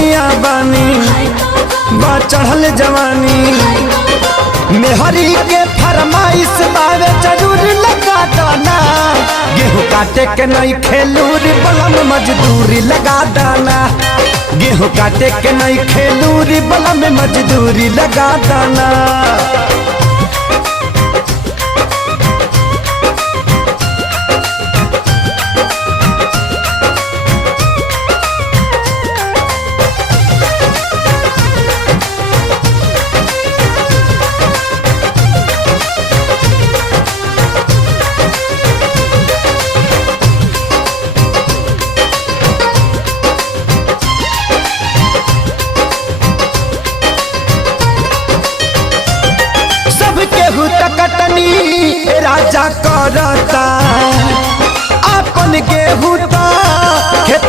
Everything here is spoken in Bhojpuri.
धनिया बानी बा चढ़ल जवानी मेहरी के फरमाइश बावे जरूर लगा दाना गेहूँ काटे के नहीं खेलूरी बलम मजदूरी लगा दाना गेहूँ काटे के नहीं खेलूरी बलम मजदूरी लगा दाना। कटनी राजा करता अपन गेहूँ